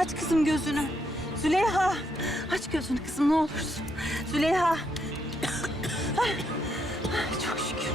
Aç kızım gözünü. Züleyha. Aç gözünü kızım ne olursun. Züleyha. Ay, Çok şükür.